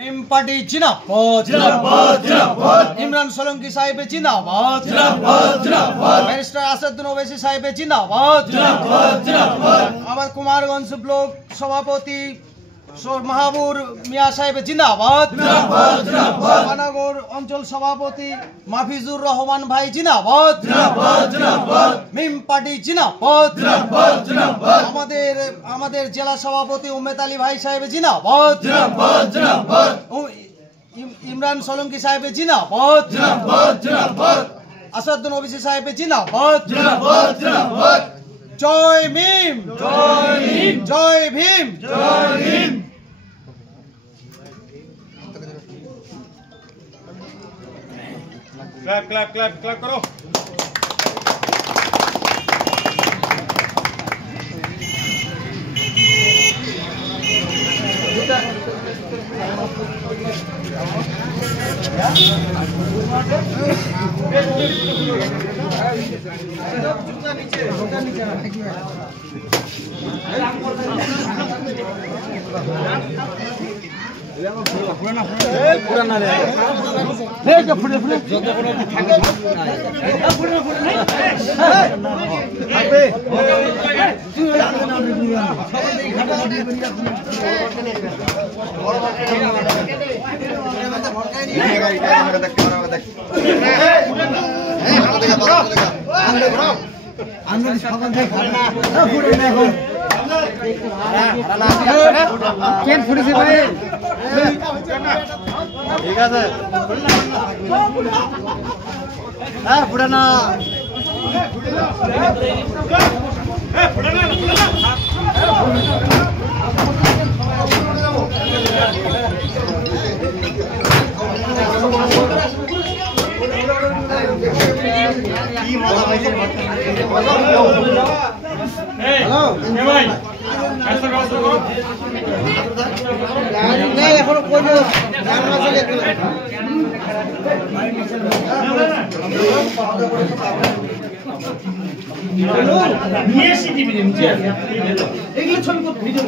party जिंदाबाद जिंदाबाद जिंदाबाद इमरान सोलंकी साहिब जिंदाबाद जिंदाबाद जिंदाबाद बैरिस्टर आसादुद्दीन ओवैसी साहिब जिंदाबाद जिंदाबाद जिंदाबाद आमार कुमारगंज ब्लॉक सभापति মাহবুর মিয়া সাহেব জিন্দাবাদ জিন্দাবাদ জিন্দাবাদ পানাগড় অঞ্চল সভাপতি মাফিজুর রহমান ভাই জিন্দাবাদ জিন্দাবাদ জিন্দাবাদ মিম পার্টি জিন্দাবাদ জিন্দাবাদ জিন্দাবাদ আমাদের জেলা সভাপতি উম্মেদ আলী ভাই সাহেব জিন্দাবাদ জিন্দাবাদ জিন্দাবাদ ইমরান সোলঙ্কি সাহেব জিন্দাবাদ জিন্দাবাদ জিন্দাবাদ আসাদুদ্দীন ওবৈসি সাহেব জিন্দাবাদ জিন্দাবাদ জিন্দাবাদ জয় ভীম জয় ভীম জয় ভীম জয় Bhim clap clap clap clap करो ঠিক আছে হ্যাঁ পুরানা এগুলো ছবি ভিডিও